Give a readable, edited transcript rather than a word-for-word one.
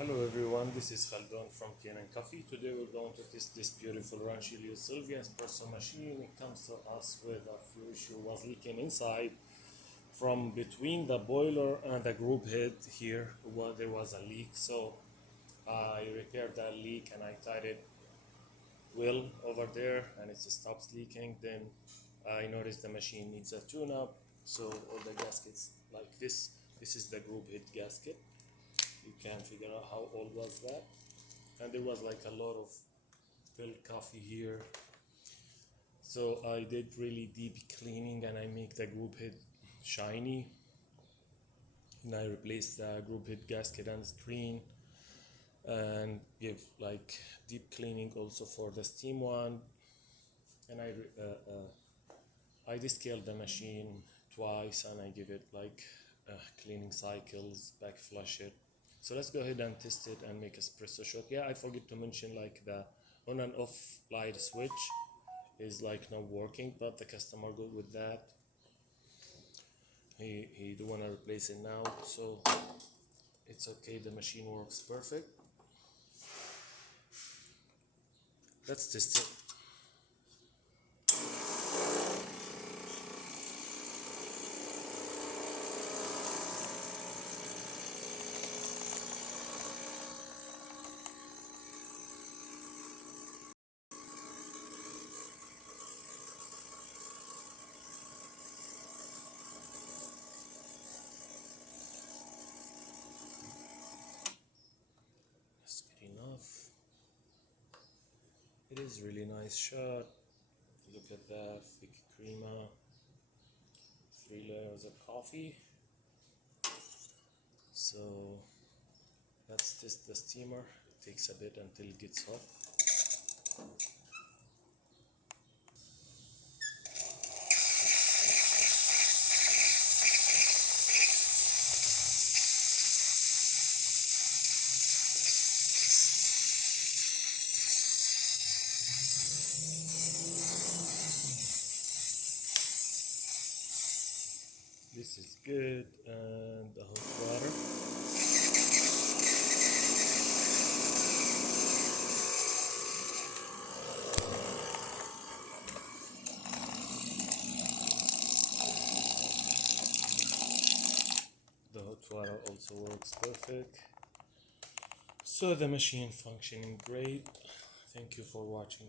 Hello everyone, this is Khaldun from Kanen Coffee. Today we're going to test this beautiful Rancilio Silvia espresso machine. It comes to us with a few issues was leaking inside from between the boiler and the group head here. There was a leak, so I repaired that leak and I tied it well over there and it stops leaking. Then I noticed the machine needs a tune-up, so all the gaskets like this is the group head gasket. You can figure out how old was that. And there was like a lot of spilled coffee here, so I did really deep cleaning and I make the group head shiny, and I replaced the group head gasket and screen and give like deep cleaning also for the steam one. And I descaled the machine twice and I give it like cleaning cycles, back flush it. So let's go ahead and test it and make espresso shot. Yeah, I forget to mention like the on and off light switch is like not working, but the customer good with that. He do wanna replace it now, so it's okay. The machine works perfect. Let's test it. That's good enough. It is really nice shot. Look at that, thick crema, 3 layers of coffee. So let's test the steamer. It takes a bit until it gets hot. This is good, and the hot water. The hot water also works perfect. So the machine functioning great. Thank you for watching.